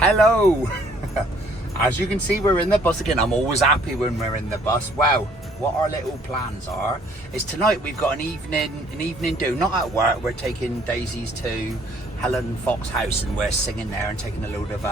Hello. As you can see, we're in the bus again. I'm always happy when we're in the bus. Wow, what our little plans are is tonight we've got an evening do, not at work. We're taking Daisy's to Helen Fox house and we're singing there and taking a load of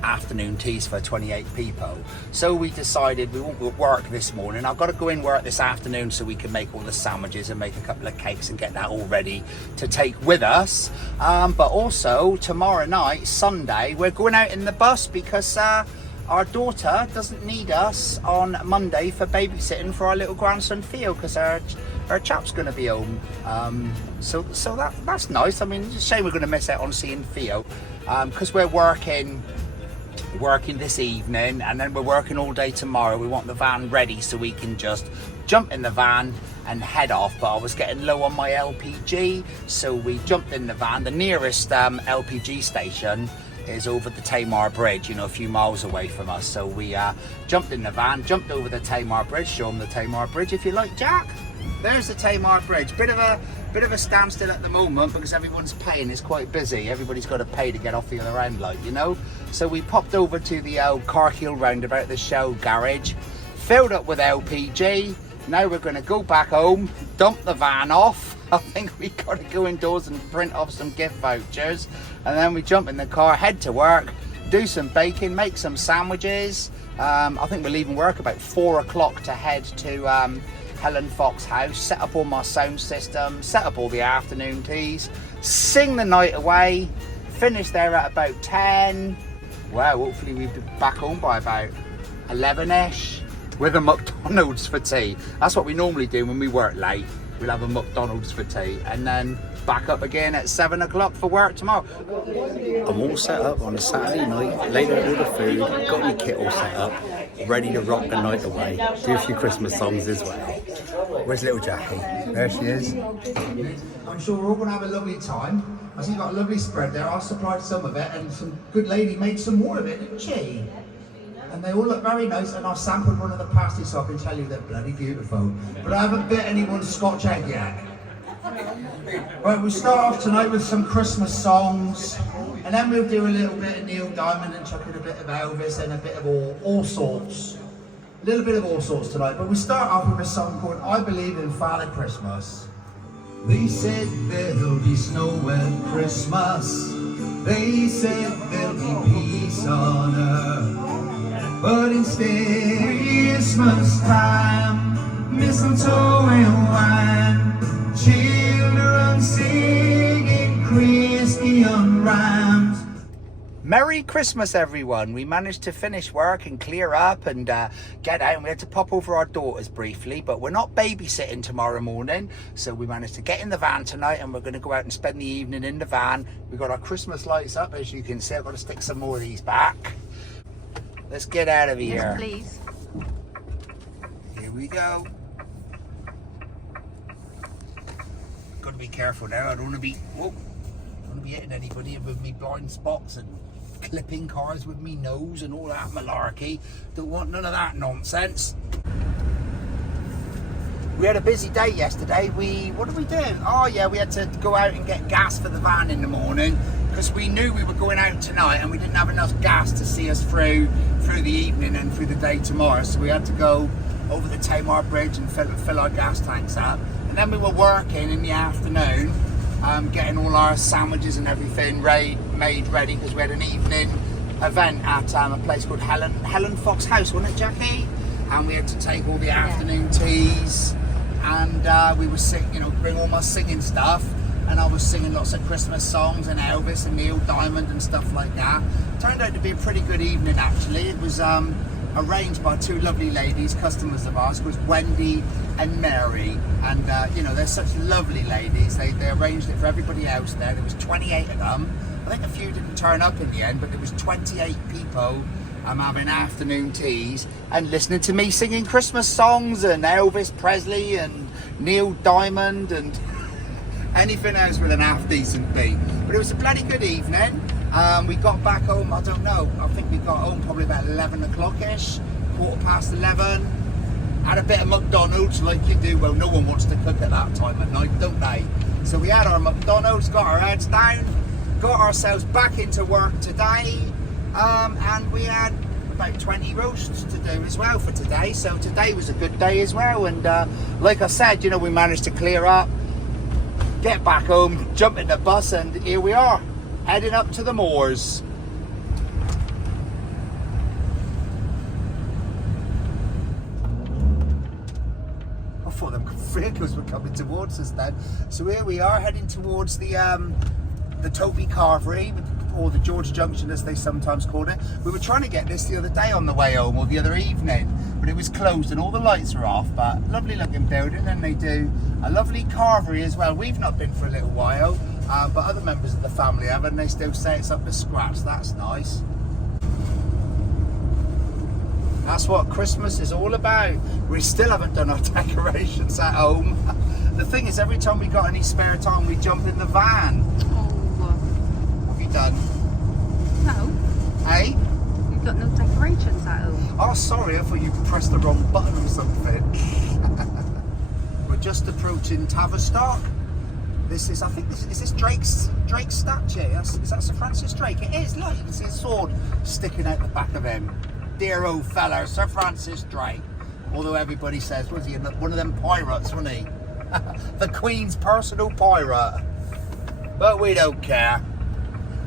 afternoon teas for 28 people. So we decided we won't work this morning. I've got to go in work this afternoon so we can make all the sandwiches and make a couple of cakes and get that all ready to take with us. But also tomorrow night, Sunday, we're going out in the bus because our daughter doesn't need us on Monday for babysitting for our little grandson Theo, because her chap's going to be home. So that's nice. I mean, it's a shame we're going to miss out on seeing Theo because we're working this evening and then we're working all day tomorrow. We want the van ready so we can just jump in the van and head off, but I was getting low on my LPG, so we jumped in the van. The nearest LPG station is over the Tamar Bridge, a few miles away from us. So we jumped in the van, jumped over the Tamar Bridge. Show them the Tamar Bridge if you like, Jack. There's the Tamar Bridge. Bit of a standstill at the moment because everyone's paying. It's quite busy. Everybody's got to pay to get off the other end, So we popped over to the old Carhill roundabout, the Shell garage, filled up with LPG. Now we're going to go back home, dump the van off. I think we got to go indoors and print off some gift vouchers, and then we jump in the car, head to work, do some baking, make some sandwiches. I think we're leaving work about 4 o'clock to head to Helen Fox house, set up all my sound system, set up all the afternoon teas, sing the night away, finish there at about 10. Well, hopefully we'll be back home by about 11ish with a McDonald's for tea. That's what we normally do when we work late. We'll have a McDonald's for tea and then back up again at 7 o'clock for work tomorrow. I'm all set up on a Saturday night, laid out all the food, got my kit all set up, ready to rock the night away, do a few Christmas songs as well. Where's little Jackie? There she is. I'm sure we're all going to have a lovely time. I see you've got a lovely spread there. I supplied some of it and some good lady made some more of it, didn't she? And they all look very nice, and I've sampled one of the pasties so I can tell you they're bloody beautiful. But I haven't bit anyone's Scotch egg yet. Right, we'll start off tonight with some Christmas songs, and then we'll do a little bit of Neil Diamond and chuck in a bit of Elvis and a bit of all sorts. A little bit of all sorts tonight, but we start off with a song called I Believe in Father Christmas. They said there'll be snow at Christmas. They said there'll be peace on earth. But instead, Christmas time, mistletoe and wine, children singing Christian rhymes. Merry Christmas, everyone. We managed to finish work and clear up and get out. And we had to pop over our daughters briefly, but we're not babysitting tomorrow morning. So we managed to get in the van tonight and we're going to go out and spend the evening in the van. We've got our Christmas lights up, as you can see. I've got to stick some more of these back. Let's get out of here. Yes, please. Here we go. Got to be careful now. I don't want to be hitting anybody with me blind spots and clipping cars with me nose and all that malarkey. Don't want none of that nonsense. We had a busy day yesterday. What did we do? Oh yeah, we had to go out and get gas for the van in the morning because we knew we were going out tonight and we didn't have enough gas to see us through the evening and through the day tomorrow. So we had to go over the Tamar Bridge and fill our gas tanks up. And then we were working in the afternoon, getting all our sandwiches and everything made ready because we had an evening event at a place called Helen Fox house, wasn't it, Jackie? And we had to take all the afternoon teas. And we were bring all my singing stuff, and I was singing lots of Christmas songs and Elvis and Neil Diamond and stuff like that. Turned out to be a pretty good evening actually. It was arranged by two lovely ladies, customers of ours, called Wendy and Mary, and they're such lovely ladies. They arranged it for everybody else there. There was 28 of them. I think a few didn't turn up in the end, but there was 28 people having afternoon teas and listening to me singing Christmas songs and Elvis Presley and Neil Diamond and anything else with an half decent beat. But it was a bloody good evening. We got back home, I don't know, I think we got home probably about 11 o'clock-ish, 11:15. Had a bit of McDonald's like you do. Well, no one wants to cook at that time at night, don't they? So we had our McDonald's, got our heads down, got ourselves back into work today, And we had about 20 roasts to do as well for today. So today was a good day as well. And like I said, you know, we managed to clear up, get back home, jump in the bus, and here we are, heading up to the moors. I thought them vehicles were coming towards us then. So here we are, heading towards the Toby Carvery, or the George Junction as they sometimes call it. We were trying to get this the other day on the way home, or the other evening, but it was closed and all the lights were off. But lovely looking building, and they do a lovely carvery as well. We've not been for a little while, but other members of the family have, and they still say it's up to scratch. That's nice. That's what Christmas is all about. We still haven't done our decorations at home. The thing is, every time we got any spare time, we jump in the van. What have you done? No. Hey? You've got no decorations at home. Oh, sorry, I thought you pressed the wrong button or something. We're just approaching Tavistock. This is, I think, is this Drake's statue? Is that Sir Francis Drake? It is, look, you can see a sword sticking out the back of him. Dear old fella, Sir Francis Drake. Although everybody says, was he one of them pirates, wasn't he? The Queen's personal pirate. But we don't care.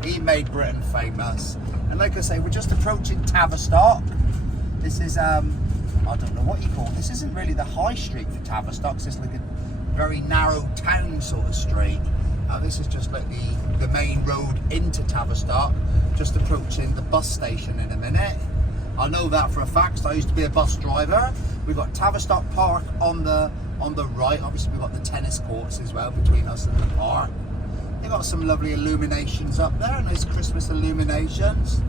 He made Britain famous. And like I say, we're just approaching Tavistock. This is, I don't know what you call it. This isn't really the high street for Tavistock. It's like a very narrow town sort of street. This is just like the main road into Tavistock. Just approaching the bus station in a minute. I know that for a fact, 'cause I used to be a bus driver. We've got Tavistock Park on the right. Obviously, we've got the tennis courts as well between us and the park. They've got some lovely illuminations up there, nice Christmas illuminations.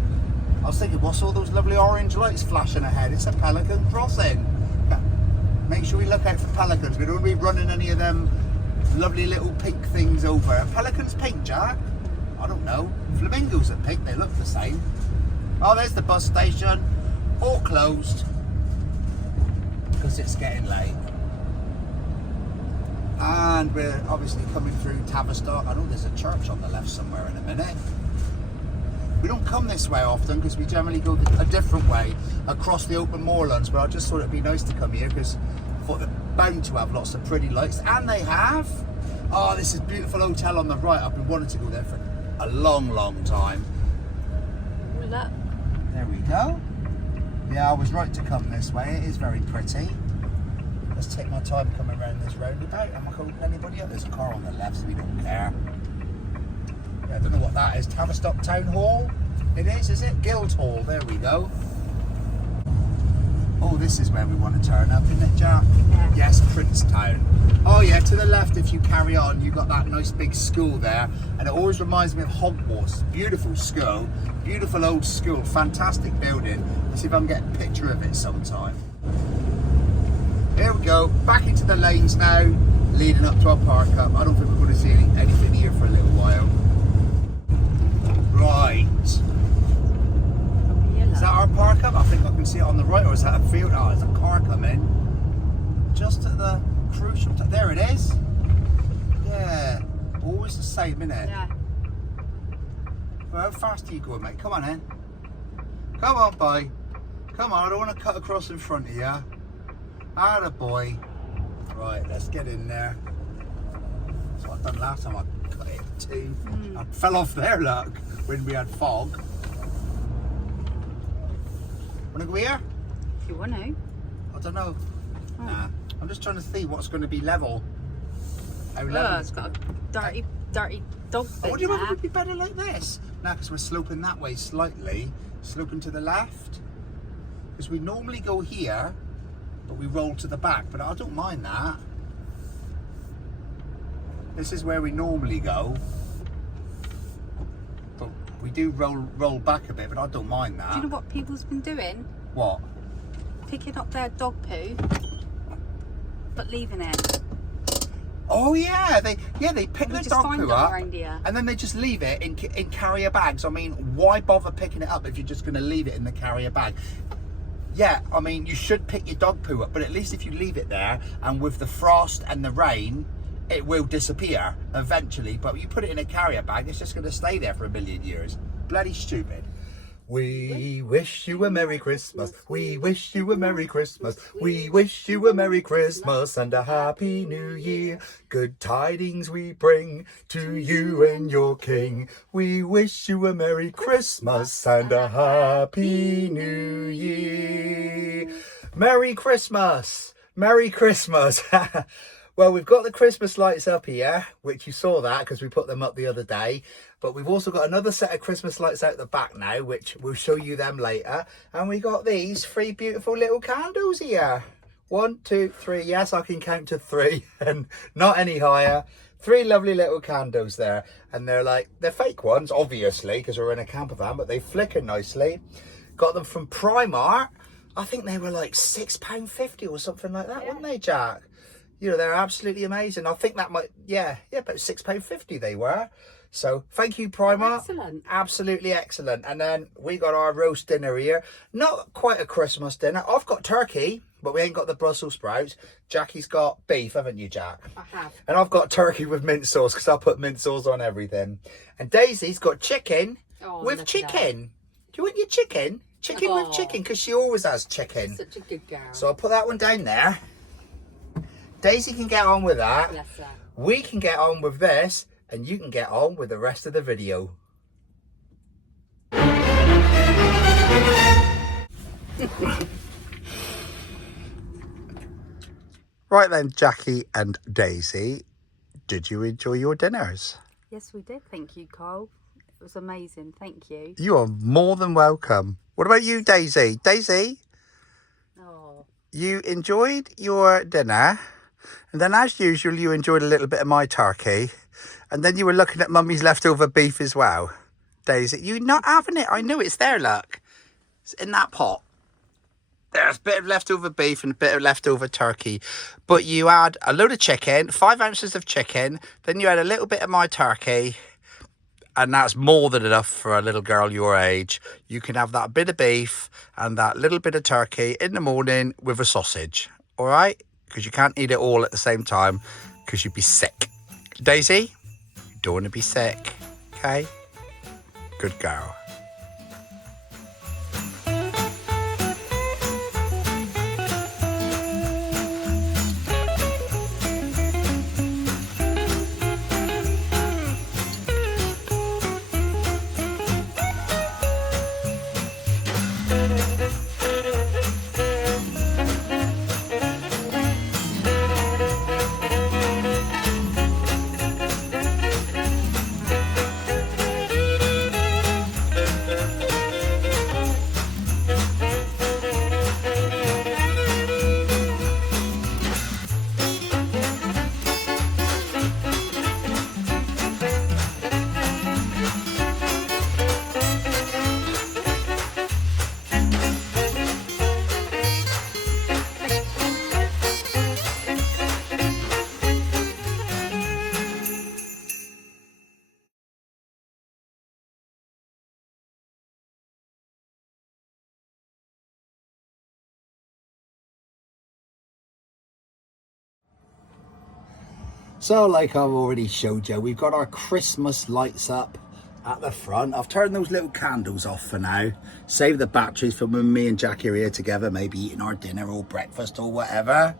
I was thinking, what's all those lovely orange lights flashing ahead? It's a pelican crossing. Make sure we look out for pelicans. We don't want to be running any of them lovely little pink things over. Are pelicans pink, Jack? I don't know. Flamingos are pink, they look the same. Oh, there's the bus station, all closed because it's getting late. And we're obviously coming through Tavistock. I know there's a church on the left somewhere in a minute. We don't come this way often because we generally go a different way across the open moorlands, but I just thought it'd be nice to come here because I thought they're bound to have lots of pretty lights, and they have. Oh, this is a beautiful hotel on the right. I've been wanting to go there for a long, long time. Look. There we go. Yeah, I was right to come this way. It is very pretty. Let's take my time coming around this roundabout. I'm not holding anybody up. There's a car on the left, so we don't care. Yeah, I don't know what that is. Tavistock Town Hall? It is it? Guildhall. There we go. Oh, this is where we want to turn up, isn't it, Jack? Yeah. Yes, Princetown. Oh yeah, to the left if you carry on, you've got that nice big school there, and it always reminds me of Hogwarts. Beautiful school, beautiful old school, fantastic building. Let's see if I can get a picture of it sometime. Here we go, back into the lanes now, leading up to our park up. I don't think we're going to see anything here for a little while. Right. Is that our park up? I think I can see it on the right, or is that a field? Oh, there's a car coming. Just at the crucial time. There it is. Yeah. Always the same, isn't it? Yeah. Well, how fast are you going, mate? Come on in. Come on, boy. Come on, I don't want to cut across in front of you. Atta boy. Right, let's get in there. That's what I done last time I cut it too. I fell off there, look, when we had fog. Wanna go here? If you want to. I don't know. Oh. Nah. I'm just trying to see what's going to be level. How level? Oh, it's got a dirty dog Oh, bin what do you reckon there. would be better like this? Now, because we're sloping that way slightly, sloping to the left. Because we normally go here, but we roll to the back, but I don't mind that. This is where we normally go. But we do roll back a bit, but I don't mind that. Do you know what people's been doing? What? Picking up their dog poo, but leaving it. Oh yeah, they pick We their just dog find poo them up, around here. and then they just leave it in carrier bags. I mean, why bother picking it up if you're just going to leave it in the carrier bag? Yeah, I mean, you should pick your dog poo up, but at least if you leave it there, and with the frost and the rain, it will disappear eventually. But you put it in a carrier bag, it's just going to stay there for a million years. Bloody stupid. We wish you a Merry Christmas. We wish you a Merry Christmas. We wish you a Merry Christmas and a Happy New Year. Good tidings we bring to you and your King. We wish you a Merry Christmas and a Happy New Year. Merry Christmas. Merry Christmas. Well, we've got the Christmas lights up here, which you saw that because we put them up the other day. But we've also got another set of Christmas lights out the back now, which we'll show you them later. And we got these 3 beautiful little candles here. 1, 2, 3. Yes, I can count to 3 and not any higher. 3 lovely little candles there. And they're fake ones, obviously, because we're in a camper van, but they flicker nicely. Got them from Primark. I think they were like £6.50 or something like that, weren't they, Jack? You know, they're absolutely amazing. I think that might, about £6.50 they were. So thank you, Primark. Excellent. Absolutely excellent. And then we got our roast dinner here. Not quite a Christmas dinner. I've got turkey, but we ain't got the Brussels sprouts. Jackie's got beef, haven't you, Jack? I have. And I've got turkey with mint sauce because I put mint sauce on everything. And Daisy's got chicken with chicken. Do you want your chicken? Chicken with chicken, because she always has chicken. Such a good girl. So I'll put that one down there. Daisy can get on with that. Bless her. We can get on with this, and you can get on with the rest of the video. Right then, Jackie and Daisy, did you enjoy your dinners? Yes, we did. Thank you, Carl. It was amazing. Thank you. You are more than welcome. What about you, Daisy? Daisy, you enjoyed your dinner, and then as usual, you enjoyed a little bit of my turkey, and then you were looking at Mummy's leftover beef as well. Daisy, you not having it? I know it's there, look. It's in that pot. There's a bit of leftover beef and a bit of leftover turkey. But you had a load of chicken, 5 ounces of chicken, then you had a little bit of my turkey, and that's more than enough for a little girl your age. You can have that bit of beef and that little bit of turkey in the morning with a sausage, all right? Because you can't eat it all at the same time because you'd be sick. Daisy, you don't want to be sick, okay? Good girl. So like I've already showed you, we've got our Christmas lights up at the front. I've turned those little candles off for now. Save the batteries for when me and Jackie are here together, maybe eating our dinner or breakfast or whatever.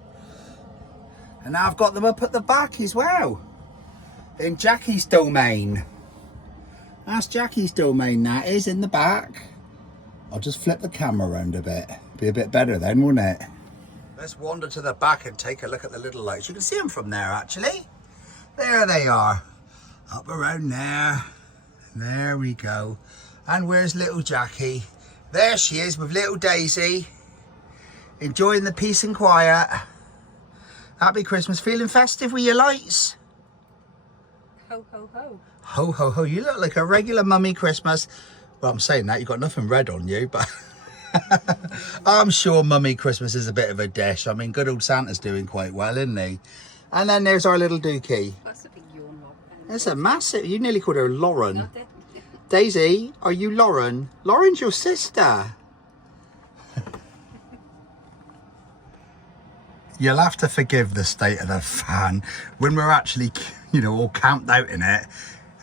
And now I've got them up at the back as well, in Jackie's domain. That's Jackie's domain, that is, in the back. I'll just flip the camera around a bit. Be a bit better then, won't it? Let's wander to the back and take a look at the little lights. You can see them from there, actually. There they are. Up around there. There we go. And where's little Jackie? There she is with little Daisy. Enjoying the peace and quiet. Happy Christmas. Feeling festive with your lights? Ho, ho, ho. Ho, ho, ho. You look like a regular mummy Christmas. Well, I'm saying that. You've got nothing red on you, but... I'm sure Mummy Christmas is a bit of a dish. I mean, good old Santa's doing quite well, isn't he? And then there's our little Dookie. That's a big yawn, Rob. That's a massive... You nearly called her Lauren. Daisy, are you Lauren? Lauren's your sister. You'll have to forgive the state of the fan when we're actually, you know, all camped out in it.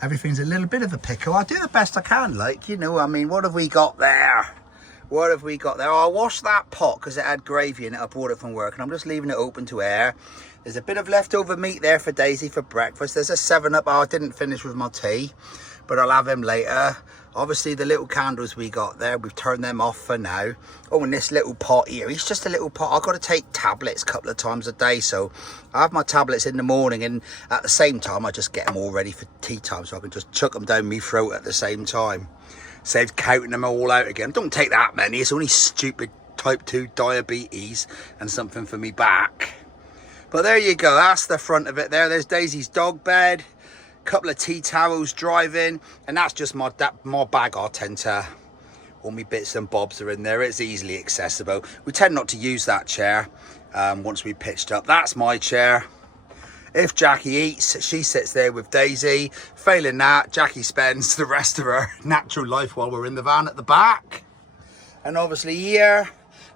Everything's a little bit of a pickle. I do the best I can, like, you know, I mean, what have we got there? What have we got there? Oh, I washed that pot because it had gravy in it. I brought it from work and I'm just leaving it open to air. There's a bit of leftover meat there for Daisy for breakfast. There's a 7-Up. Oh, I didn't finish with my tea, but I'll have him later. Obviously, the little candles we got there, we've turned them off for now. Oh, and this little pot here, it's just a little pot. I've got to take tablets a couple of times a day, so I have my tablets in the morning, and at the same time, I just get them all ready for tea time, so I can just chuck them down my throat at the same time. Saves counting them all out again. Don't take that many, it's only stupid type 2 diabetes and something for me back. But there you go, that's the front of it there. There's Daisy's dog bed. Couple of tea towels driving, and that's just my bag. I tend to, all my bits and bobs are in there. It's easily accessible. We tend not to use that chair once we pitched up. That's my chair. If Jackie eats, she sits there with Daisy. Failing that, Jackie spends the rest of her natural life while we're in the van at the back. And obviously here,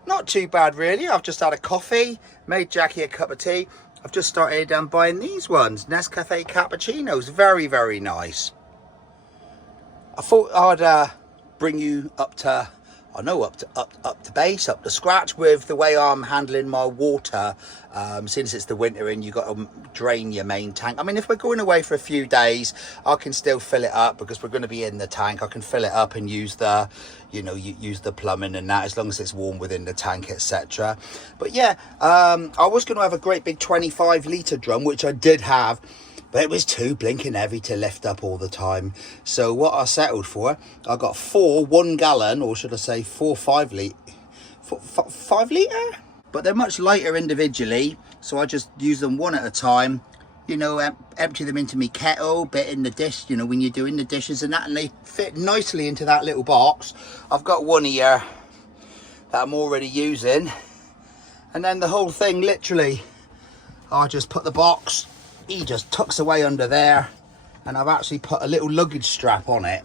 not too bad really. I've just had a coffee, made Jackie a cup of tea. I've just started buying these ones, Nescafe Cappuccinos, very, very nice. I thought I'd bring you up to, I know up to base, up to scratch with the way I'm handling my water. Since it's the winter and you've got to drain your main tank. I mean, if we're going away for a few days, I can still fill it up because we're going to be in the tank. I can fill it up and use the, you know, use the plumbing and that, as long as it's warm within the tank, etc. But yeah, I was going to have a great big 25-litre drum, which I did have, but it was too blinking heavy to lift up all the time. So what I settled for, I got 4 1-gallon, or should I say 4 5-litre, 5-litre? But they're much lighter individually, so I just use them one at a time. You know, empty them into my kettle, bit in the dish, you know, when you're doing the dishes and that, and they fit nicely into that little box. I've got one here that I'm already using, and then the whole thing, literally, I just put the box, he just tucks away under there, and I've actually put a little luggage strap on it.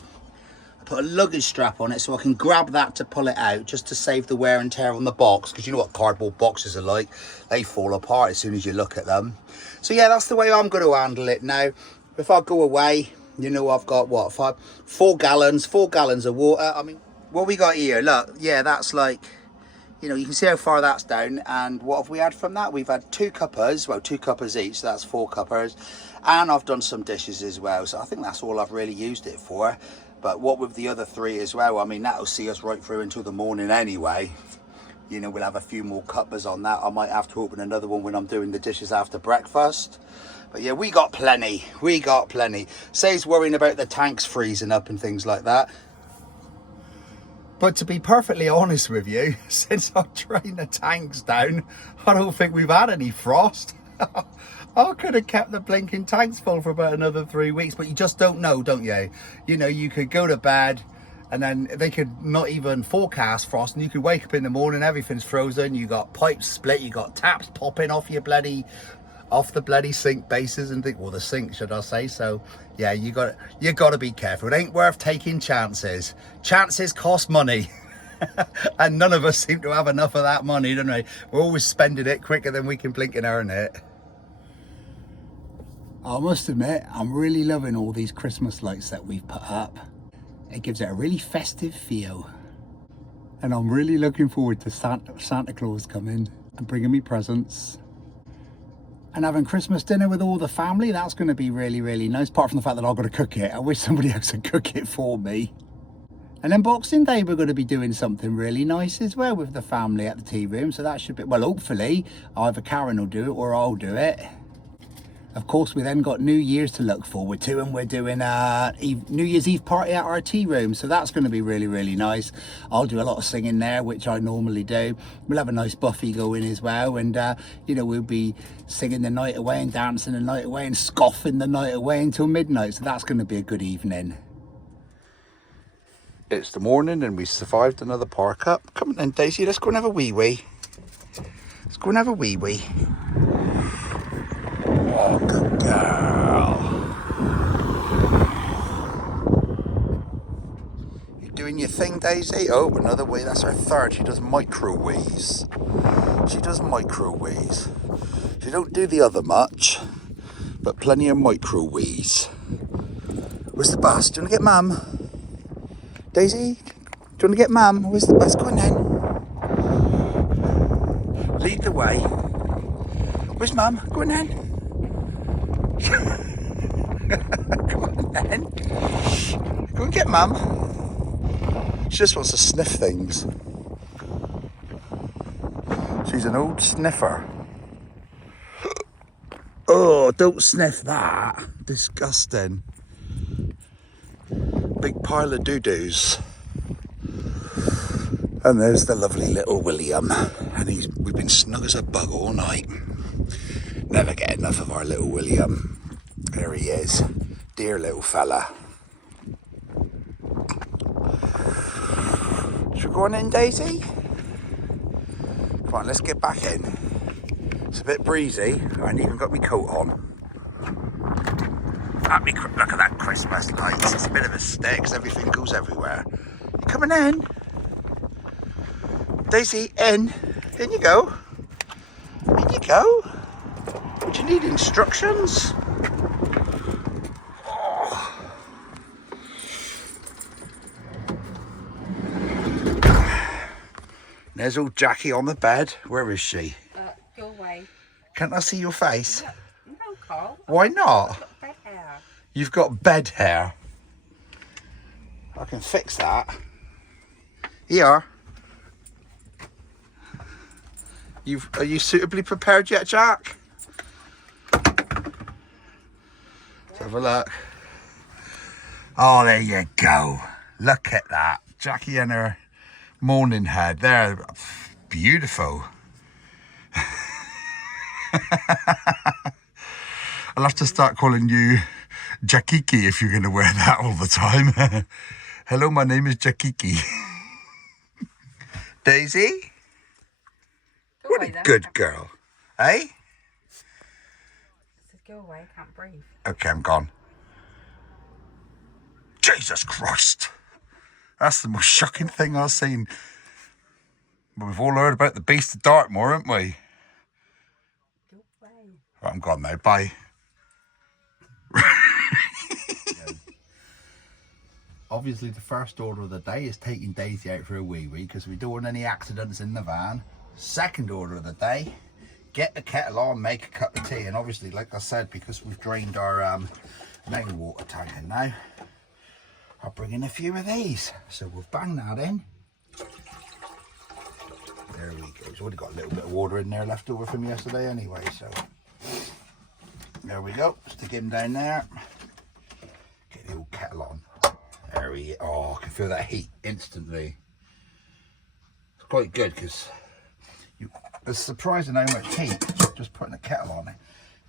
Put a luggage strap on it so I can grab that to pull it out, just to save the wear and tear on the box, because you know what cardboard boxes are like, they fall apart as soon as you look at them. So yeah, that's the way I'm going to handle it now. If I go away, you know, I've got what, 4 gallons of water. I mean, what we got here, look, yeah, that's like, you know, you can see how far that's down. And what have we had from that? We've had 2 cuppers, well, 2 cuppers each, so that's 4 cuppers, and I've done some dishes as well, so I think that's all I've really used it for. But what with the other 3 as well, I mean, that'll see us right through until the morning anyway. You know, we'll have a few more cuppers on that. I might have to open another one when I'm doing the dishes after breakfast. But yeah, we got plenty. We got plenty. Saves worrying about the tanks freezing up and things like that. But to be perfectly honest with you, since I've drained the tanks down, I don't think we've had any frost. I could have kept the blinking tanks full for about another 3 weeks, but you just don't know, don't you? You know, you could go to bed and then they could not even forecast frost, and you could wake up in the morning, everything's frozen, you got pipes split, you got taps popping off your bloody, off the bloody sink bases and well, the sink, should I say. So yeah, you got to be careful. It ain't worth taking chances. Chances cost money. And none of us seem to have enough of that money, don't we? We're always spending it quicker than we can blink and earn it. I must admit, I'm really loving all these Christmas lights that we've put up. It gives it a really festive feel. And I'm really looking forward to Santa Claus coming and bringing me presents. And having Christmas dinner with all the family, that's going to be really, really nice. Apart from the fact that I've got to cook it. I wish somebody else would cook it for me. And then Boxing Day, we're going to be doing something really nice as well with the family at the tea room. So that should be, well, hopefully, either Karen will do it or I'll do it. Of course, we then got New Year's to look forward to, and we're doing a New Year's Eve party at our tea room. So that's going to be really, really nice. I'll do a lot of singing there, which I normally do. We'll have a nice buffet going as well. And, you know, we'll be singing the night away and dancing the night away and scoffing the night away until midnight. So that's going to be a good evening. It's the morning and we survived another park up. Come on then, Daisy, let's go and have a wee-wee. Let's go and have a wee-wee. Oh, good girl. You doing your thing, Daisy? Oh, another wee. That's her 3rd. She does micro-wees. She does micro-wees. She don't do the other much, but plenty of micro-wees. Where's the bus? Do you want to get Mum? Daisy? Do you want to get Mum? Where's the bus? Go on then. Lead the way. Where's Mum? Go on then. Come on then. Go and get Mum. She just wants to sniff things. She's an old sniffer. Oh, don't sniff that. Disgusting. Big pile of doo-doos. And there's the lovely little William. And we've been snug as a bug all night. Never get enough of our little William. There he is. Dear little fella. Should we go on in, Daisy? Come on, let's get back in. It's a bit breezy. I ain't even got my coat on. Look at that Christmas lights. It's a bit of a stick because everything goes everywhere. You coming in? Daisy, in. In you go. In you go. Would you need instructions? Oh. There's old Jackie on the bed. Where is she? Go away. Can't I see your face? No, Carl. Why not? I've got bed hair. You've got bed hair. I can fix that. Here. Are you suitably prepared yet, Jack? Let's have a look. Oh, there you go. Look at that. Jackie and her morning head. They're beautiful. I'll have to start calling you Jakiki if you're going to wear that all the time. Hello, my name is Jakiki. Daisy? What a good girl. Eh? Go away, I can't breathe. Okay, I'm gone. Jesus Christ. That's the most shocking thing I've seen. But we've all heard about the beast of Dartmoor, haven't we? Go away. Right, I'm gone now. Bye. Obviously, the first order of the day is taking Daisy out for a wee-wee because we don't want any accidents in the van. Second order of the day, get the kettle on, make a cup of tea. And obviously, like I said, because we've drained our main water tank in now, I'll bring in a few of these. So we'll bang that in. There we go. It's already got a little bit of water in there left over from yesterday anyway. So there we go. Stick him down there. Get the old kettle on. There we go. Oh, I can feel that heat instantly. It's quite good because it's surprising how much heat just putting a kettle on it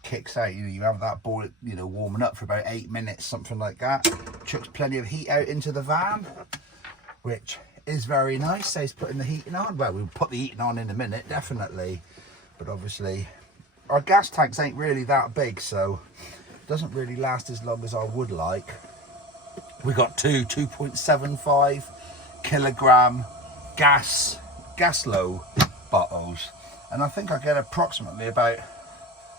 kicks out. You have that boil, warming up for about 8 minutes, something like that. Chucks plenty of heat out into the van, which is very nice. Saves putting the heating on. Well, we'll put the heating on in a minute, definitely. But obviously, our gas tanks ain't really that big, so it doesn't really last as long as I would like. We got two 2.75 kilogram gas low bottles, and I think I get approximately about,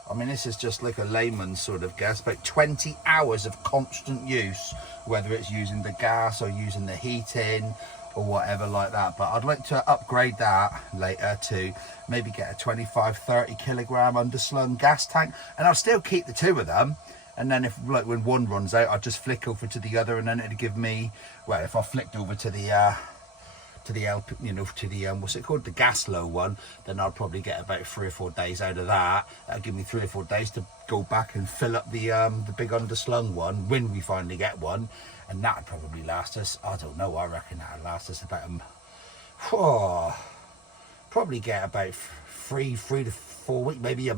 I mean, this is just like a layman's sort of guess, about 20 hours of constant use, whether it's using the gas or using the heating or whatever like that. But I'd like to upgrade that later to maybe get a 25-30 kilogram underslung gas tank, and I'll still keep the two of them. And then if, like, when one runs out, I'll just flick over to the other, and then it'll give me, well, if I flicked over to the LP, what's it called, the gas low one, then I'll probably get about 3 or 4 days out of that. That'll give me 3 or 4 days to go back and fill up the big underslung one when we finally get one, and that'd probably last us, I don't know, I reckon that'd last us about probably get about 3 to 4 weeks, maybe a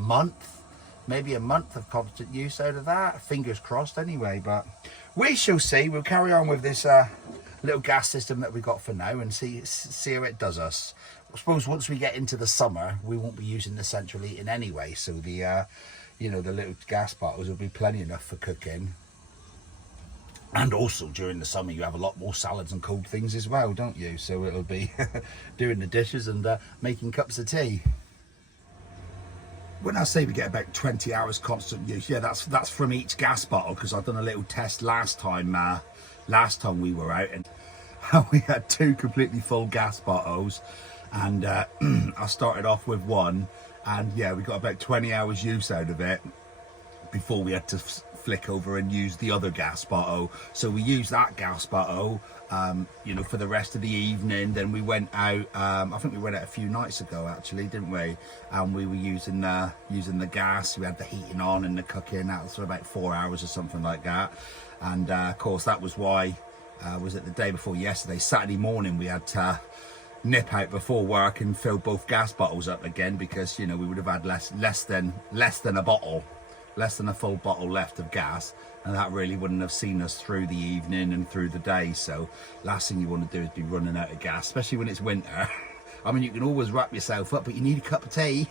month of constant use out of that. Fingers crossed anyway, but we shall see. We'll carry on with this little gas system that we got for now and see how it does us. I suppose once we get into the summer, we won't be using the central heating anyway, so the the little gas bottles will be plenty enough for cooking. And also during the summer you have a lot more salads and cold things as well, don't you? So it'll be doing the dishes and making cups of tea. when I say we get about 20 hours constant use, yeah, that's from each gas bottle, because I've done a little test last time we were out, and we had 2 completely full gas bottles, and I started off with one, and yeah, we got about 20 hours use out of it before we had to flick over and use the other gas bottle. So we used that gas bottle, you know, for the rest of the evening. Then we went out, I think we went out a few nights ago actually, didn't we? And we were using the gas. We had the heating on and the cooking. That was for about 4 hours or something like that. And of course that was why, was it the day before yesterday, Saturday morning, we had to nip out before work and fill both gas bottles up again, because, you know, we would have had less than a full bottle left of gas, and that really wouldn't have seen us through the evening and through the day. So last thing you want to do is be running out of gas, especially when it's winter. I mean, you can always wrap yourself up, but you need a cup of tea.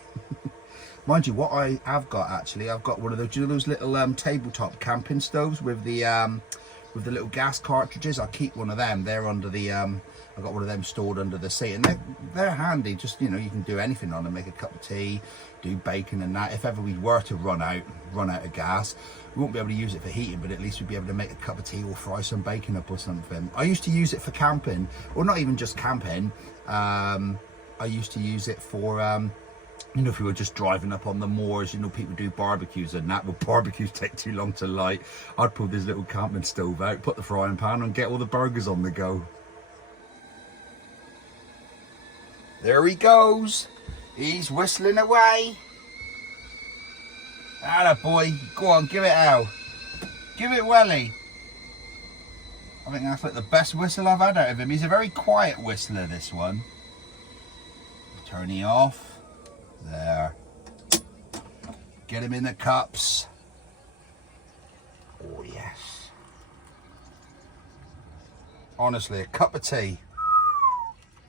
Mind you, what I have got actually, I've got one of those, you know, those little tabletop camping stoves with the little gas cartridges. I keep one of them. They're under the I've got one of them stored under the seat, and they're handy. Just, you know, you can do anything on them, make a cup of tea, do bacon and that. If ever we were to run out of gas, we won't be able to use it for heating, but at least we'd be able to make a cup of tea or fry some bacon up or something. I used to use it for camping, or not even just camping. I used to use it for you know, if we were just driving up on the moors, you know, people do barbecues and that. Well, barbecues take too long to light. I'd pull this little camping stove out, put the frying pan and get all the burgers on the go. There he goes. He's whistling away. Atta boy. Go on, give it out. Give it welly. I think that's like the best whistle I've had out of him. He's a very quiet whistler, this one. Turn he off. There. Get him in the cups. Oh yes. Honestly, a cup of tea.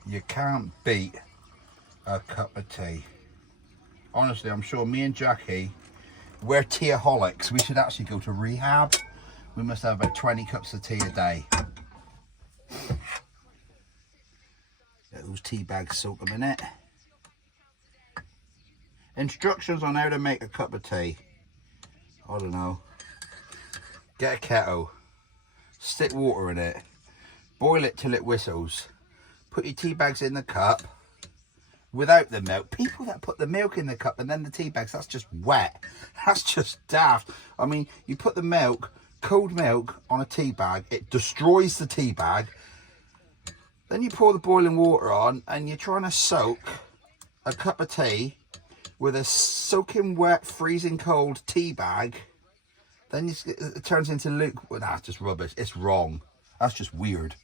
You can't beat a cup of tea. Honestly, I'm sure me and Jackie, we're teaholics. We should actually go to rehab. We must have about 20 cups of tea a day. Let those tea bags soak a minute. Instructions on how to make a cup of tea. I don't know. Get a kettle. Stick water in it. Boil it till it whistles. Put your tea bags in the cup without the milk. People that put the milk in the cup and then the tea bags, that's just wet. That's just daft. I mean, you put the milk, cold milk, on a tea bag, it destroys the tea bag. Then you pour the boiling water on and you're trying to soak a cup of tea with a soaking wet, freezing cold tea bag. Then it turns into lukewarm. Well, that's just rubbish. It's wrong. That's just weird.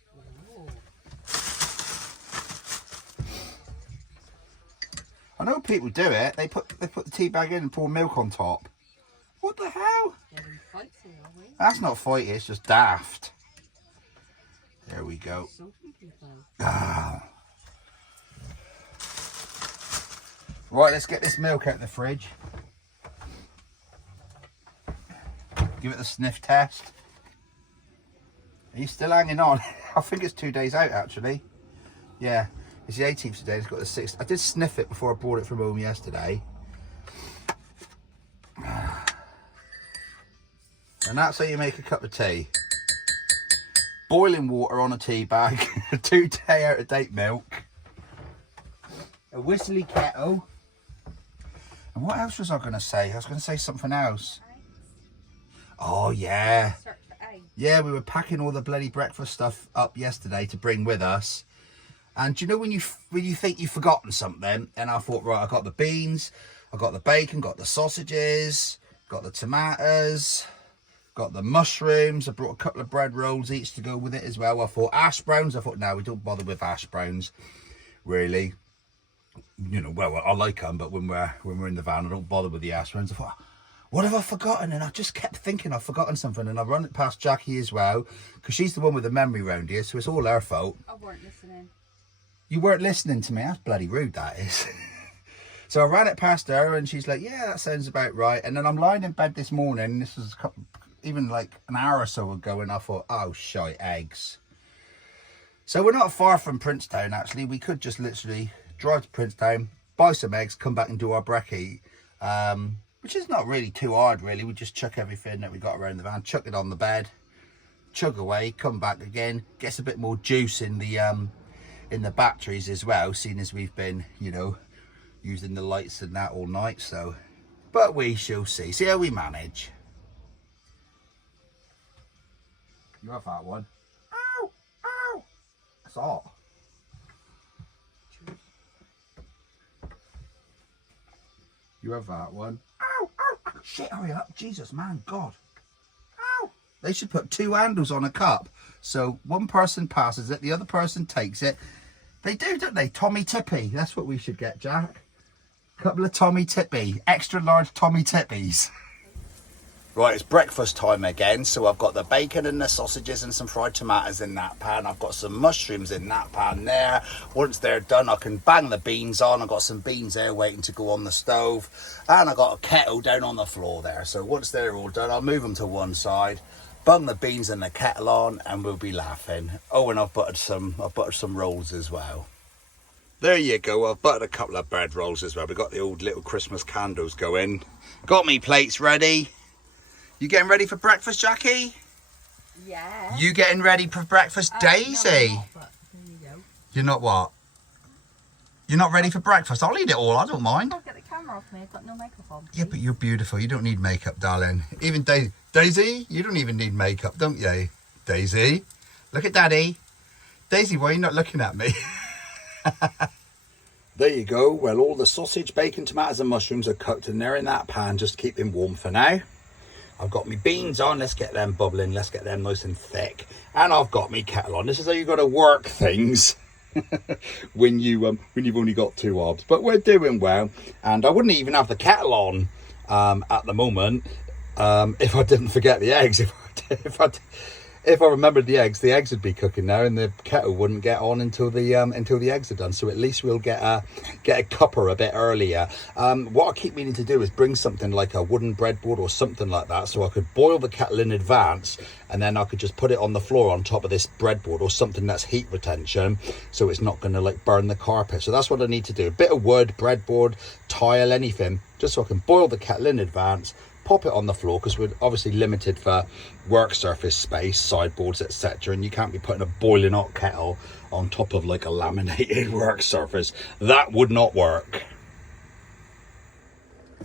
I know people do it. They put the tea bag in and pour milk on top. What the hell? That's not fighting, it's just daft. There we go. Ah. Right, let's get this milk out of the fridge. Give it the sniff test. Are you still hanging on? I think it's 2 days out actually. Yeah. It's the 18th today, it's got the 6th. I did sniff it before I brought it from home yesterday. And that's how you make a cup of tea. Boiling water on a tea bag, 2 day out of date milk, a whistly kettle. And what else was I going to say? I was going to say something else. Oh yeah. Yeah, we were packing all the bloody breakfast stuff up yesterday to bring with us. And do you know when you think you've forgotten something? And I thought, right, I got the beans, I got the bacon, got the sausages, got the tomatoes, got the mushrooms. I brought a couple of bread rolls each to go with it as well. I thought ash browns. I thought, no, we don't bother with ash browns, really. You know, well, I like them, but when we're in the van, I don't bother with the ash browns. I thought, what have I forgotten? And I just kept thinking I've forgotten something, and I've run it past Jackie as well, because she's the one with the memory round here, so it's all her fault. I weren't listening. You weren't listening to me? That's bloody rude, that is. So I ran it past her and she's like, yeah, that sounds about right. And then I'm lying in bed this morning, this was even like an hour or so ago, and I thought, oh shite, eggs. So we're not far from Princetown actually. We could just literally drive to Princetown, buy some eggs, come back and do our brekkie. which is not really too hard really. We just chuck everything that we got around the van, chuck it on the bed, chug away, come back again, gets a bit more juice in the batteries as well, seeing as we've been, you know, using the lights and that all night. So, but we shall see how we manage. You have that one. Ow, ow, it's hot. You have that one. Ow, ow, shit, hurry up. Jesus, man, God. Ow. They should put 2 handles on a cup. So one person passes it, the other person takes it. They do, don't they? Tommy Tippy. That's what we should get, Jack. Couple of Tommy Tippy. Extra large Tommy Tippies. Right, it's breakfast time again. So I've got the bacon and the sausages and some fried tomatoes in that pan. I've got some mushrooms in that pan there. Once they're done, I can bang the beans on. I've got some beans there waiting to go on the stove. And I've got a kettle down on the floor there. So once they're all done, I'll move them to one side, bung the beans and the kettle on, and we'll be laughing. Oh, and I've buttered some rolls as well. There you go. I've buttered a couple of bread rolls as well. We've got the old little Christmas candles going. Got me plates ready. You getting ready for breakfast, Jackie? Yeah. You getting ready for breakfast, Daisy? No, I'm not, but there you go. You're not what? You're not ready for breakfast? I'll eat it all. I don't mind. I'll get the camera off me. I've got no makeup on. Yeah, but you're beautiful. You don't need makeup, darling. Even Daisy, you don't even need makeup, don't you? Daisy, look at Daddy. Daisy, why are you not looking at me? There you go. Well, all the sausage, bacon, tomatoes and mushrooms are cooked and they're in that pan. Just keep them warm for now. I've got my beans on. Let's get them bubbling. Let's get them nice and thick. And I've got my kettle on. This is how you've got to work things when you've only got 2 hobs. But we're doing well. And I wouldn't even have the kettle on at the moment if I didn't forget the eggs. If I remembered the eggs would be cooking now, and the kettle wouldn't get on until the eggs are done. So at least we'll get a cuppa a bit earlier. What I keep meaning to do is bring something like a wooden breadboard or something like that, so I could boil the kettle in advance, and then I could just put it on the floor on top of this breadboard or something that's heat retention, so it's not going to like burn the carpet. So that's what I need to do. A bit of wood, breadboard, tile, anything, just so I can boil the kettle in advance. Pop it on the floor, because we're obviously limited for work surface space, sideboards, etc. And you can't be putting a boiling hot kettle on top of like a laminated work surface. That would not work.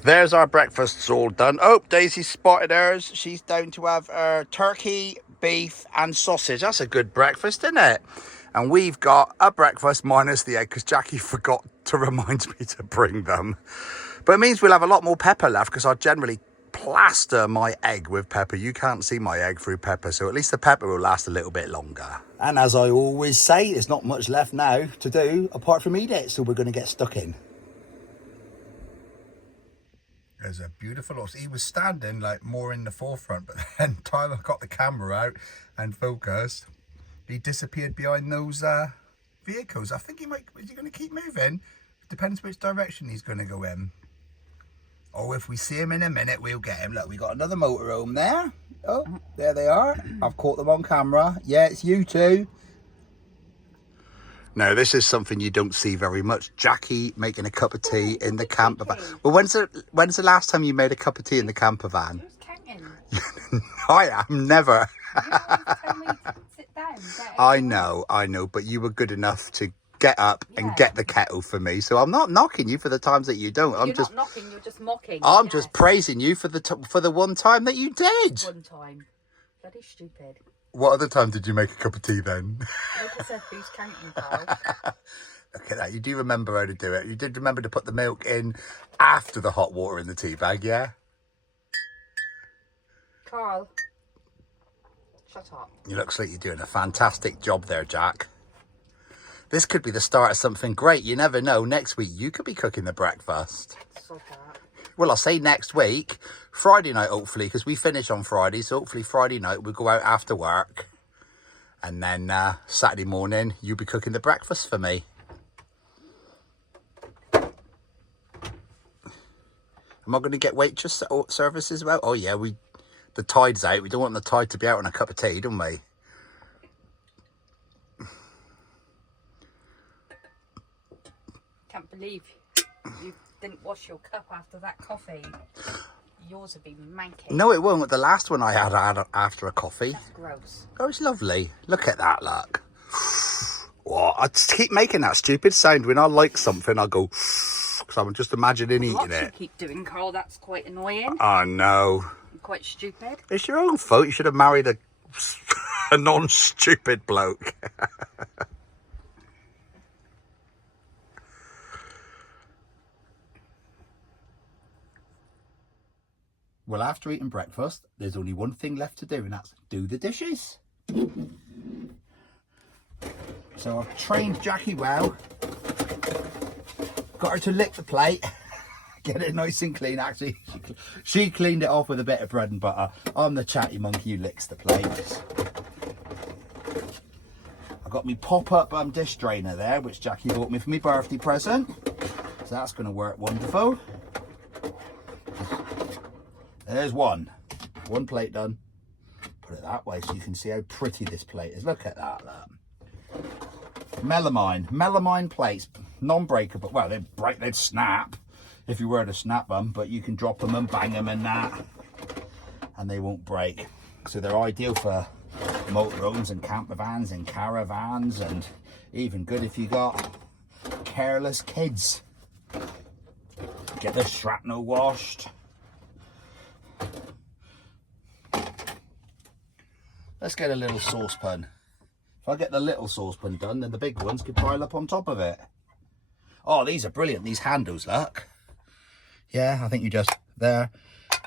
There's our breakfasts all done. Oh, Daisy spotted hers. She's down to have turkey, beef and sausage. That's a good breakfast, isn't it? And we've got a breakfast minus the egg, because Jackie forgot to remind me to bring them. But it means we'll have a lot more pepper left, because I generally plaster my egg with pepper. You can't see my egg through pepper, so at least the pepper will last a little bit longer. And as I always say, there's not much left now to do apart from eat it, so we're going to get stuck in. There's a beautiful horse. He was standing like more in the forefront, but then Tyler got the camera out and focused. He disappeared behind those vehicles. I think is he going to keep moving? Depends which direction he's going to go in. Oh, if we see him in a minute, we'll get him. Look, we got another motorhome there. Oh, there they are. I've caught them on camera. Yeah, it's you two. Now, this is something you don't see very much. Jackie making a cup of tea in the camper van. Well, when's the last time you made a cup of tea in the camper van? Who's counting? I am never. You always tell me to sit down. I know, but you were good enough to get up and get the kettle for me, so I'm not knocking you for the times that you don't. You're not knocking, you're just mocking. I'm just praising you for the one time that you did. One time. Bloody stupid. What other time did you make a cup of tea then? Like I said, who's counting, Carl? Look at that, you do remember how to do it. You did remember to put the milk in after the hot water in the tea bag, yeah? Carl, shut up. You looks like you're doing a fantastic job there, Jack. This could be the start of something great. You never know. Next week, you could be cooking the breakfast. Stop that. Well, I'll say next week. Friday night, hopefully, because we finish on Friday. So hopefully Friday night, we'll go out after work. And then Saturday morning, you'll be cooking the breakfast for me. Am I going to get waitress service as well? Oh, yeah. The tide's out. We don't want the tide to be out on a cup of tea, don't we? Can't believe you've didn't wash your cup after that coffee, yours would be manky. No, it won't. The last one I had after a coffee. That's gross. Oh, it's lovely. Look at that, look. What? I just keep making that stupid sound when I like something. I go, because I'm just imagining eating Lots you it. keep doing, Carl. That's quite annoying. Oh, no. And quite stupid. It's your own fault. You should have married a non-stupid bloke. Well, after eating breakfast, there's only one thing left to do, and that's do the dishes. So I've trained Jackie well. Got her to lick the plate. Get it nice and clean. Actually, she cleaned it off with a bit of bread and butter. I'm the chatty monkey who licks the plates. I got me pop-up dish drainer there, which Jackie bought me for my birthday present. So that's going to work wonderful. There's one plate done. Put it that way so you can see how pretty this plate is. Look at that. Melamine plates, non-breakable. Well, they'd snap if you were to snap them, but you can drop them and bang them and that, and they won't break. So they're ideal for motorhomes and campervans and caravans, and even good if you got careless kids. Get the shrapnel washed. Let's get a little saucepan. If I get the little saucepan done, then the big ones could pile up on top of it. Oh, these are brilliant, these handles, look. Yeah, I think you just, there,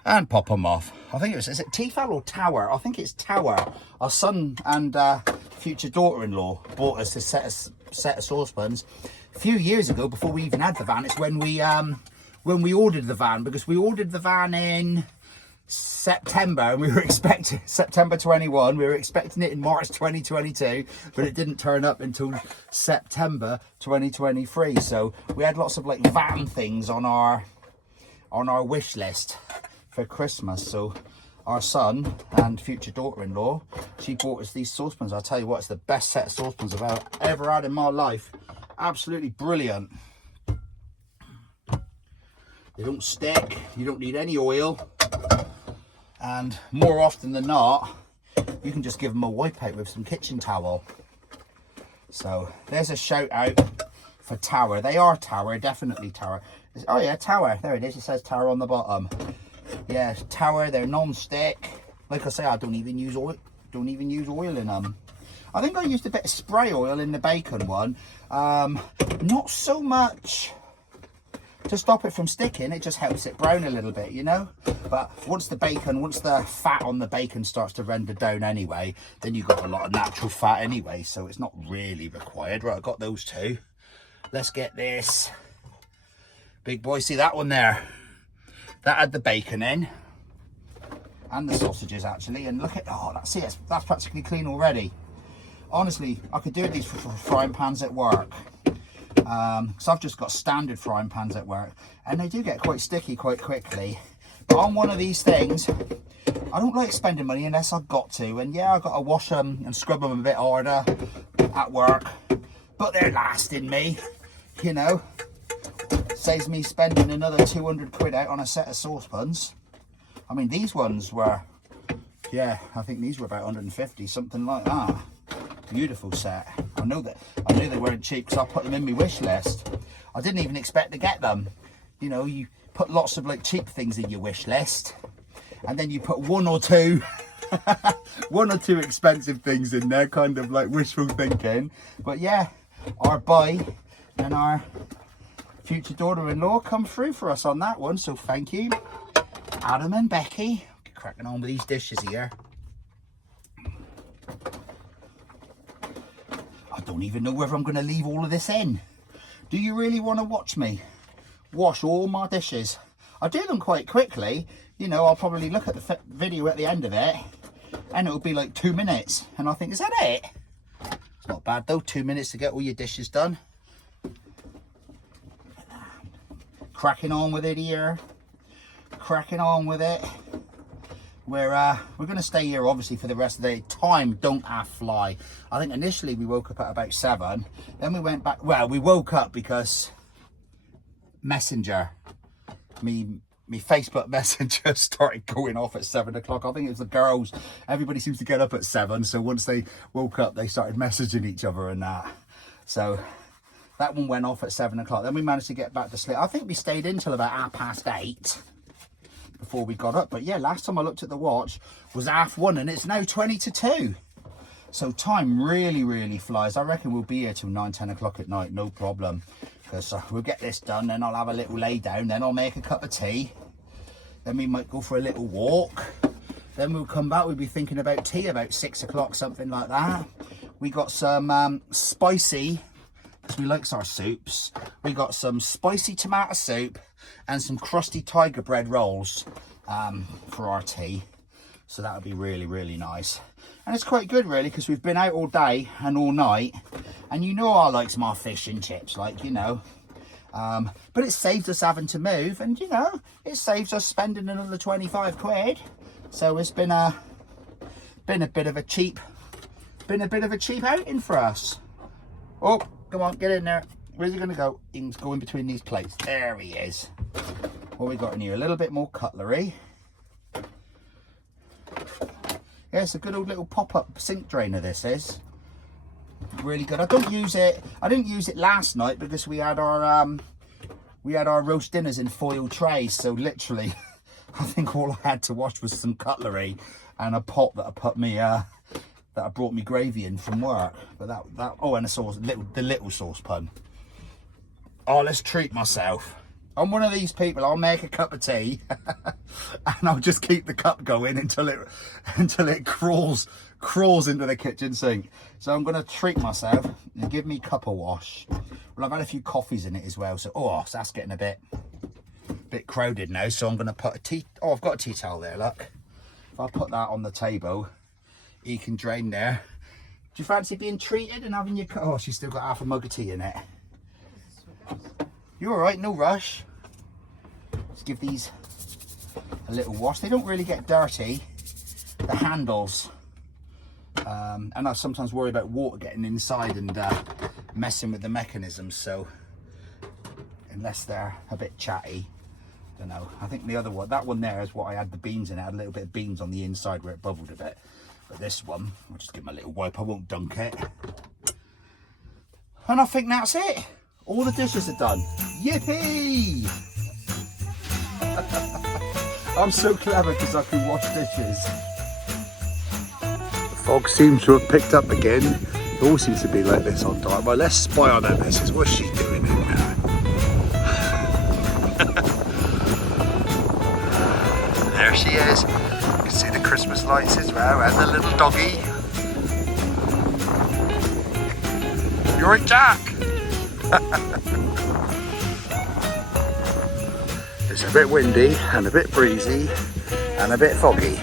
and pop them off. I think is it Tefal or Tower? I think it's Tower. Our son and future daughter-in-law bought us a set of saucepans a few years ago, before we even had the van. It's when we ordered the van, because we ordered the van in September, and we were expecting September 21. We were expecting it in March 2022, but it didn't turn up until September 2023. So we had lots of like van things on our wish list for Christmas. So our son and future daughter-in-law, she bought us these saucepans. I'll tell you what, it's the best set of saucepans I've ever had in my life. Absolutely brilliant. They don't stick. You don't need any oil. And more often than not, you can just give them a wipe out with some kitchen towel. So there's a shout out for Tower. They are Tower, definitely Tower. Oh yeah, Tower. There it is. It says Tower on the bottom. Yeah, Tower. They're non-stick. Like I say, I don't even use oil. Don't even use oil in them. I think I used a bit of spray oil in the bacon one. Not so much to stop it from sticking, it just helps it brown a little bit, you know. But once the fat on the bacon starts to render down anyway, then you've got a lot of natural fat anyway, so it's not really required. Right, I've got those two. Let's get this big boy. See that one there? That had the bacon in, and the sausages actually. And look at, oh, that's it. That's practically clean already. Honestly, I could do these for frying pans at work. Because I've just got standard frying pans at work, and they do get quite sticky quite quickly. But on one of these things, I don't like spending money unless I've got to. And yeah, I've got to wash them and scrub them a bit harder at work, but they're lasting me, you know. Saves me spending another 200 quid out on a set of saucepans. I mean, these ones were, yeah, I think these were about 150, something like that. Beautiful set. I knew they weren't cheap because I put them in my wish list. I didn't even expect to get them. You know, you put lots of like cheap things in your wish list, and then you put one or two expensive things in there, kind of like wishful thinking. But yeah, our boy and our future daughter-in-law come through for us on that one, so thank you, Adam and Becky. Get cracking on with these dishes here. I don't even know whether I'm going to leave all of this in. Do you really want to watch me wash all my dishes? I do them quite quickly. You know, I'll probably look at the video at the end of it, and it'll be like 2 minutes. And I think, is that it? It's not bad though, 2 minutes to get all your dishes done. Cracking on with it here. Cracking on with it. We're going to stay here obviously for the rest of the day. Time don't fly. I think initially we woke up at about 7. Then we went back. Well, we woke up because Messenger me Facebook Messenger started going off at 7 o'clock. I think it was the girls. Everybody seems to get up at 7. So once they woke up, they started messaging each other and that. So that one went off at 7 o'clock. Then we managed to get back to sleep. I think we stayed in till about 8:30 before we got up. But yeah, last time I looked at the watch was 1:30 and it's now 20 to 2. So time really, really flies. I reckon we'll be here till 9, 10 o'clock at night, no problem. Because we'll get this done, then I'll have a little lay down, then I'll make a cup of tea. Then we might go for a little walk. Then we'll come back, we'll be thinking about tea about 6 o'clock, something like that. We got some spicy, because we like our soups. We got some spicy tomato soup and some crusty tiger bread rolls for our tea. So that would be really, really nice. And it's quite good really, because we've been out all day and all night. And you know I like my fish and chips, like, you know. But it saves us having to move, and you know, it saves us spending another 25 quid. So it's been a bit of a cheap outing for us. Oh, come on, get in there. Where's he gonna go? He can go in between these plates. There he is. What we got in here? A little bit more cutlery. Yeah, it's a good old little pop-up sink drainer, this is. Really good. I didn't use it last night because we had our roast dinners in foil trays, so literally I think all I had to wash was some cutlery and a pot that I brought me gravy in from work. But that oh, and the little saucepan. Oh, let's treat myself. I'm one of these people, I'll make a cup of tea and I'll just keep the cup going until it crawls into the kitchen sink. So I'm going to treat myself and give me a cup of wash. Well, I've had a few coffees in it as well, so so that's getting a bit crowded now. So I'm going to put a tea. Oh, I've got a tea towel there, look. If I put that on the table, you can drain there. Do you fancy being treated and having your cup? Oh, she's still got half a mug of tea in it. You're all right, no rush. Let's give these a little wash. They don't really get dirty, the handles. And I sometimes worry about water getting inside and messing with the mechanisms. So unless they're a bit chatty, I don't know. I think the other one, that one there is what I had the beans in. It had a little bit of beans on the inside where it bubbled a bit. But this one, I'll just give them a little wipe. I won't dunk it. And I think that's it. All the dishes are done. Yippee! I'm so clever because I can wash dishes. The fog seems to have picked up again. It all seems to be like this on Dartmoor. Let's spy on her missus. What's she doing in there? There she is. You can see the Christmas lights as well, and the little doggy. You're right, Jack. It's a bit windy and a bit breezy and a bit foggy.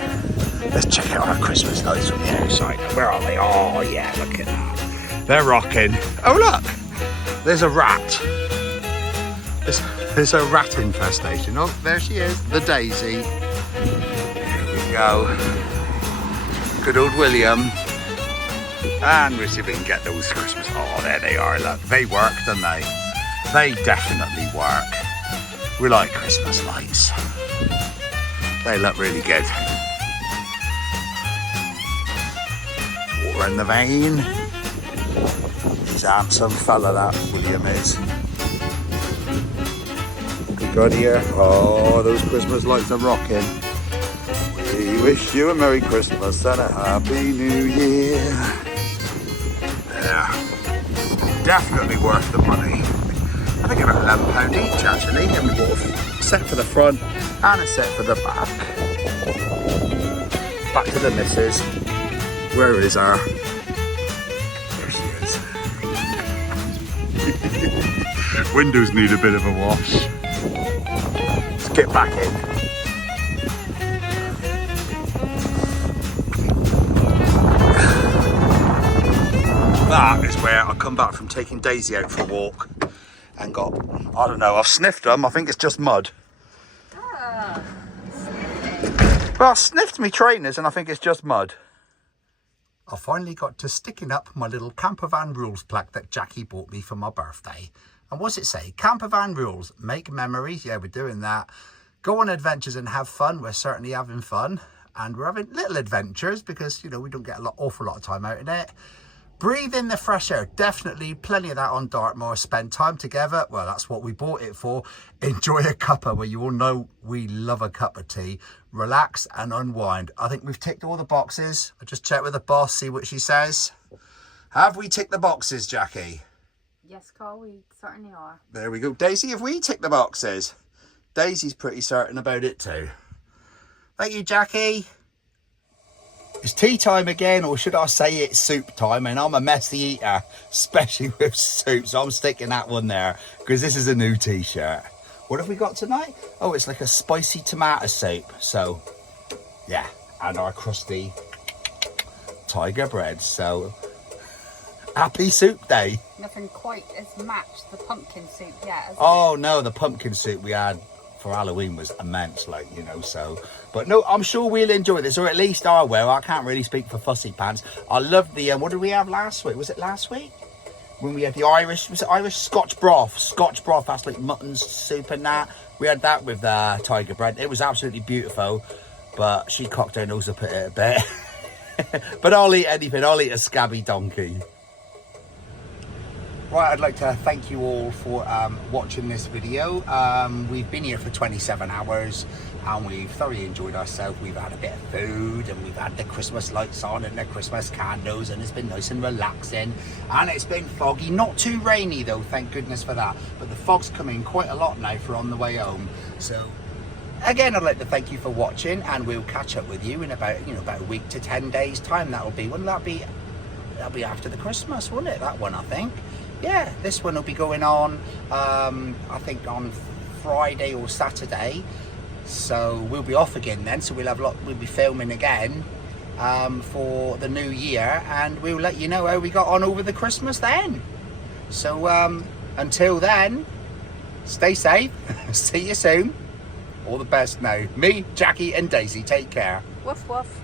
Let's check out our Christmas lights from the outside. Where are they? Oh yeah, look at that. They're rocking. Oh look, there's a rat. There's a rat infestation. Oh, there she is, the Daisy. There we go. Good old William. And we'll see if we can get those Christmas. Oh, there they are. Look, they work, don't they? They definitely work. We like Christmas lights. They look really good. Water in the vein. He's a handsome fella, that William is. Good God here. Oh, those Christmas lights are rocking. We wish you a Merry Christmas and a Happy New Year. There. Definitely worth the money. I think about £11 each actually, and we bought a set for the front and a set for the back. Back to the missus. Where is her? There she is. Windows need a bit of a wash. Let's get back in. That is where I come back from taking Daisy out for a walk and got, I don't know, I've sniffed them. I think it's just mud. Well, I sniffed my trainers and I think it's just mud. I finally got to sticking up my little Campervan rules plaque that Jackie bought me for my birthday. And what's it say? Campervan rules. Make memories. Yeah, we're doing that. Go on adventures and have fun. We're certainly having fun. And we're having little adventures because, you know, we don't get awful lot of time out in it. Breathe in the fresh air. Definitely plenty of that on Dartmoor. Spend time together. Well, that's what we bought it for. Enjoy a cuppa. Well, you all know we love a cup of tea. Relax and unwind. I think we've ticked all the boxes. I'll just check with the boss, see what she says. Have we ticked the boxes, Jackie? Yes, Carl, we certainly are. There we go. Daisy, have we ticked the boxes? Daisy's pretty certain about it too. Thank you, Jackie. It's tea time again, or should I say it's soup time? And I'm a messy eater, especially with soup, so I'm sticking that one there because this is a new t-shirt. What have we got tonight? Oh, it's like a spicy tomato soup. So, yeah, and our crusty tiger bread. So, happy soup day. Nothing quite as matched the pumpkin soup yet. Oh no, the pumpkin soup we had for Halloween was immense, like, you know, so. But no, I'm sure we'll enjoy this, or at least I will. I can't really speak for Fussy Pants. I love the, what did we have last week? Was it last week? When we had the Irish, was it Irish Scotch broth? Scotch broth, that's like mutton soup and that. We had that with tiger bread. It was absolutely beautiful, but she cocked her nose up at it a bit. But I'll eat anything. I'll eat a scabby donkey. Right, I'd like to thank you all for watching this video. We've been here for 27 hours and we've thoroughly enjoyed ourselves. We've had a bit of food and we've had the Christmas lights on and the Christmas candles, and it's been nice and relaxing. And it's been foggy, not too rainy though, thank goodness for that. But the fog's coming quite a lot now for on the way home. So again, I'd like to thank you for watching, and we'll catch up with you in about a week to 10 days time. That'll be, wouldn't that be? That'll be after the Christmas, wouldn't it? That one, I think. Yeah, this one will be going on, I think on Friday or Saturday. So we'll be off again then. So we'll be filming again for the new year, and we'll let you know how we got on over the Christmas then. So until then, stay safe. See you soon. All the best now. Me, Jackie and Daisy, take care. Woof woof.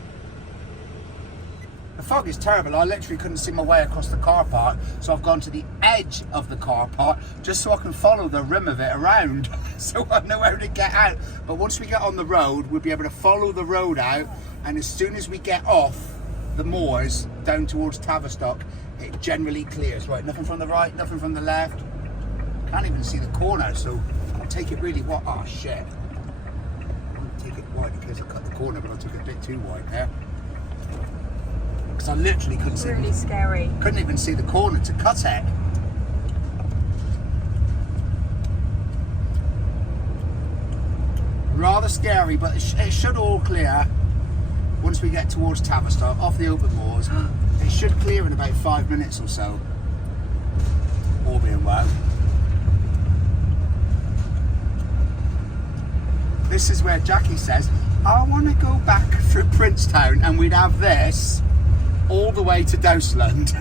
The fog is terrible. I literally couldn't see my way across the car park, so I've gone to the edge of the car park just so I can follow the rim of it around so I know how to get out. But once we get on the road, we'll be able to follow the road out, and as soon as we get off the moors down towards Tavistock, it generally clears. Right, nothing from the right, nothing from the left. Can't even see the corner, so I'll take it really wide. Oh shit. I'll take it wide in case I cut the corner, but I took it a bit too wide there. I literally couldn't see. Really scary. Couldn't even see the corner to cut it. Rather scary, but it should all clear once we get towards Tavistock, off the open moors. It should clear in about 5 minutes or so. All being well. This is where Jackie says, I want to go back through Princetown, and we'd have this all the way to Dowsland.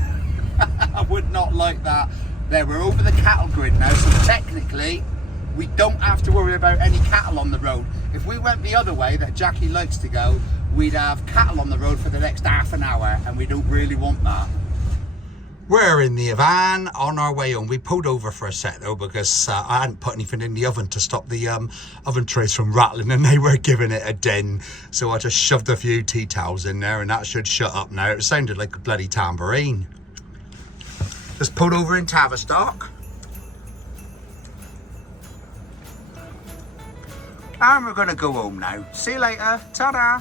I would not like that. There, we're over the cattle grid now, so technically we don't have to worry about any cattle on the road. If we went the other way that Jackie likes to go, we'd have cattle on the road for the next half an hour, and we don't really want that. We're in the van on our way home. We pulled over for a sec though because I hadn't put anything in the oven to stop the oven trays from rattling, and they were giving it a din. So I just shoved a few tea towels in there, and that should shut up now. It sounded like a bloody tambourine. Just pulled over in Tavistock. And we're going to go home now. See you later. Ta-da.